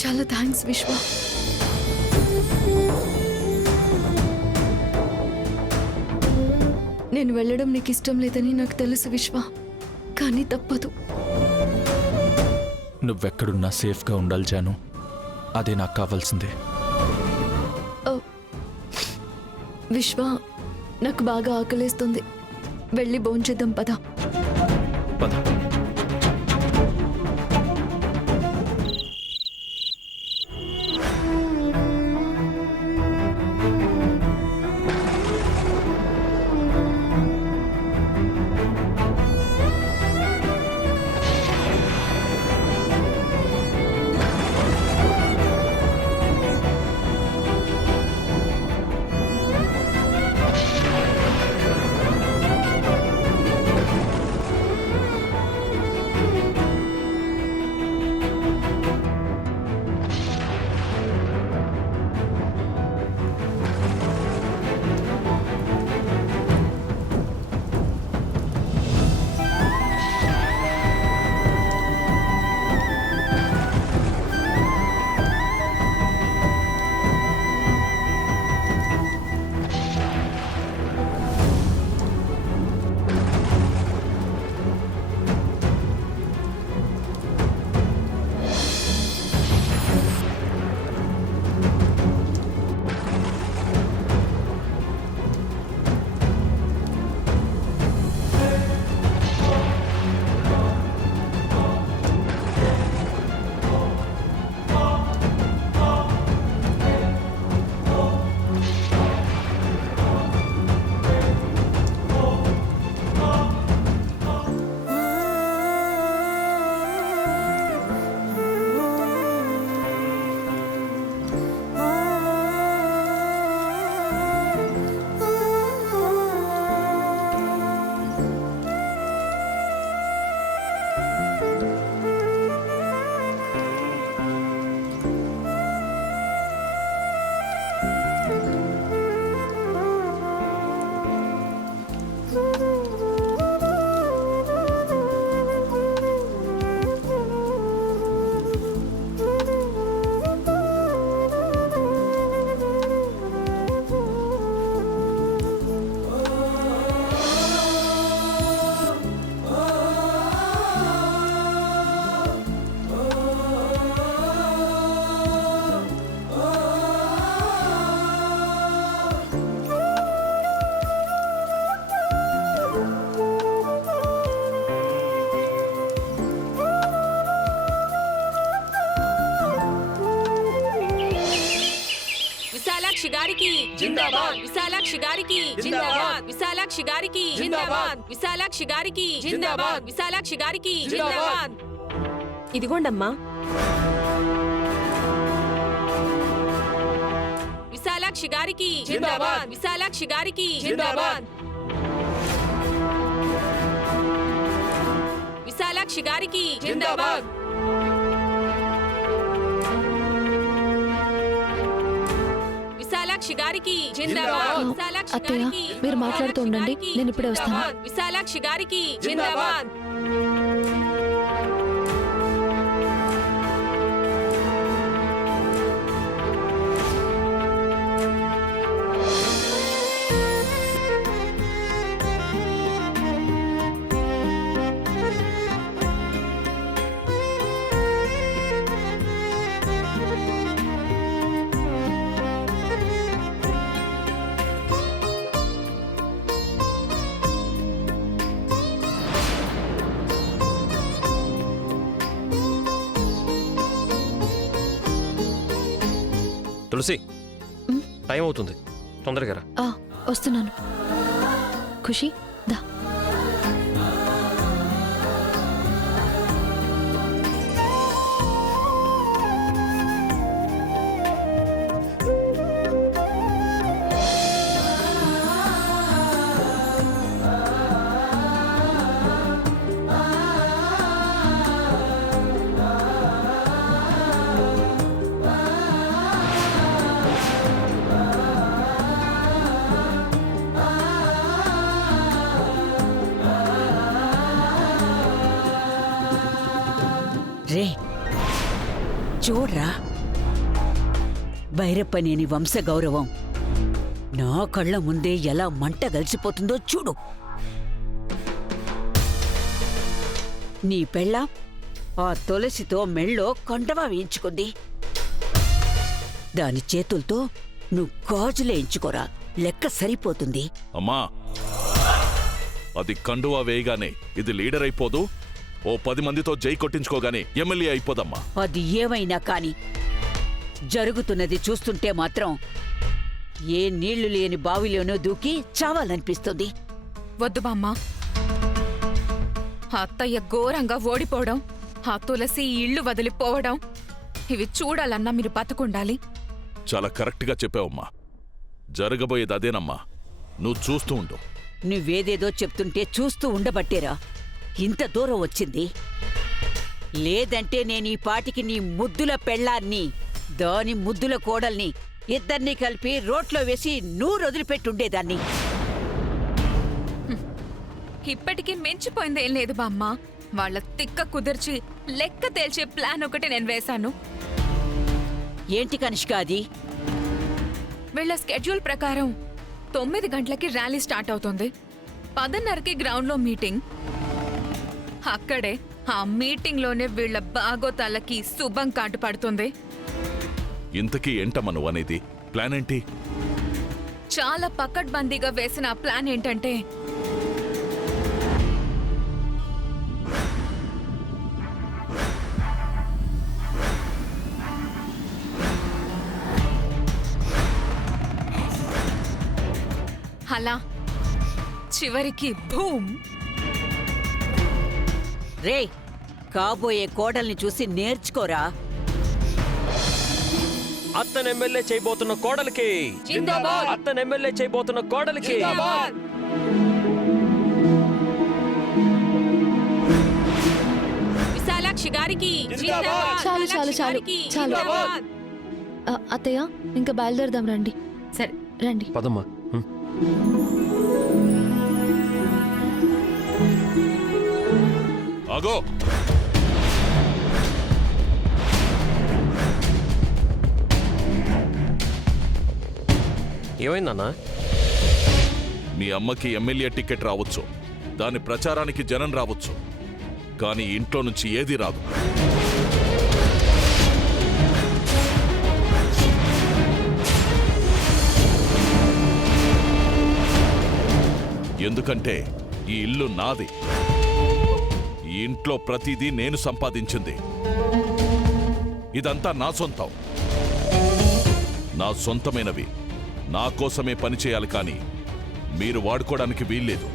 చాలా థ్యాంక్స్ విశ్వ. నేను వెళ్ళడం నీకు ఇష్టం లేదని నాకు తెలుసు విశ్వ, కానీ తప్పదు. నువ్వెక్కడున్నా సేఫ్గా ఉండాలి జాను, అదే నాకు కావాల్సిందే. విశ్వ, నాకు బాగా ఆకలేస్తుంది, వెళ్ళి భోంచేద్దాం పద. పద. విశాలాక్షి గారికి జిందాబాద్, విశాలాక్షి గారికి జిందాబాద్, విశాలాక్షి గారికి జిందాబాద్, విశాలాక్షి గారికి జిందాబాద్, విశాలాక్షి గారికి జిందాబాద్. ఇదిగోండమ్మా. విశాలాక్షి గారికి జిందాబాద్, విశాలాక్షి గారికి జిందాబాద్, విశాలాక్షి గారికి జిందాబాద్. విశాలాక్షి గారికి జిందాబాద్, విశాలాక్షి అత్తయ్య, గారికి మీరు మాట్లాడుతూ ఉండండి, నేను ఇప్పుడే వస్తాను. జిందాబాద్, విశాలాక్షి గారికి జిందాబాద్. తులసి, టైం అవుతుంది, తొందరగా రా. వస్తున్నాను. ఖుషి దా. రే చూడ్రా, భైరప్పనేని వంశగౌరవం నా కళ్ళ ముందే ఎలా మంట గలిసిపోతుందో చూడు. నీ పెళ్ళాం ఆ తులసితో మెళ్ళో కండవా వేయించుకుంది. దాని చేతులతో నువ్వు గాజులే ఎంచుకోరా, లెక్క సరిపోతుంది. అమ్మా, అది కండువా వేయగానే ఇది లీడర్ అయిపోదు. ఓ 10 మందితో జై కొట్టించుకోగానే ఎమ్మెల్యే అయిపోదమ్మా. అది ఏమైనా కాని జరుగుతున్నది చూస్తుంటే మాత్రం ఏ నీళ్లు లేని బావిలోనూ దూకి చావాలనిపిస్తుంది. వద్దు బామ్మ. అత్తయ్య ఘోరంగా ఓడిపోవడం, ఆ తులసి ఈ ఇల్లు వదిలిపోవడం, ఇవి చూడాలన్నా మీరు బతుకుండాలి. చాలా కరెక్ట్గా చెప్పావమ్మా. జరగబోయేది అదేనమ్మా. నువ్వు చూస్తూ ఉండు. నువ్వేదేదో చెప్తుంటే చూస్తూ ఉండబట్టేరా ఇంత దూరం వచ్చింది. లేదంటే నేనీ పాటికి నీ ముద్దుల పెళ్ళాన్ని, దాని ముద్దుల కోడల్ని ఇద్దరినీ కలిపి రోట్లో వేసి నూరొదిలిపెట్టుండేదాన్ని. ఇప్పటికీ మించిపోయిందేం లేదు బామ్మ. వాళ్ళ తిక్క కుదిర్చి లెక్క తేల్చే ప్లాన్ ఒకటి నేను వేశాను. ఏంటి కనిష్క అది? వీళ్ళ స్కెడ్యూల్ ప్రకారం 9 గంటలకి ర్యాలీ స్టార్ట్ అవుతుంది. 10:30కి గ్రౌండ్లో మీటింగ్. అక్కడే ఆ మీటింగ్లోనే వీళ్ళ బాగోతాలకి శుభం కాటు పడుతుంది. ఇంతకీ ఏంటమ్మా నువ్వు అనేది? ప్లాన్ ఏంటి? చాలా పకడ్బందీగా వేసిన ఆ ప్లాన్ ఏంటంటే, అలా చివరికి భూమ్. రే, కాబోయే కోడల్ని చూసి నేర్చుకోరా. అత్తను ఎమ్మెల్యే చేయబోతున్న కోడలికి జిందాబాద్. అత్తను ఎమ్మెల్యే చేయబోతున్న కోడలికి జిందాబాద్. విశాలాక్షి గారికి జిందాబాద్. చాలు, చాలు, విశాలాక్షి చాలు, గారికి చాలు. జిందాబాద్. అత్తయ్య, ఇంకా బయలుదేరదాం రండి. సరే రండి. పదమ్మా. ఆగో. ఏమైందన్నా? నీ అమ్మకి ఎమ్మెల్యే టికెట్ రావచ్చు, దాని ప్రచారానికి జనం రావచ్చు, కానీ ఇంట్లో నుంచి ఏదీ రాదు. ఎందుకంటే ఈ ఇల్లు నాది. ఈ ఇంట్లో ప్రతిదీ నేను సంపాదించింది. ఇదంతా నా సొంతం. నా సొంతమైనవి నా కోసమే పనిచేయాలి, కానీ మీరు వాడుకోవడానికి వీల్లేదు.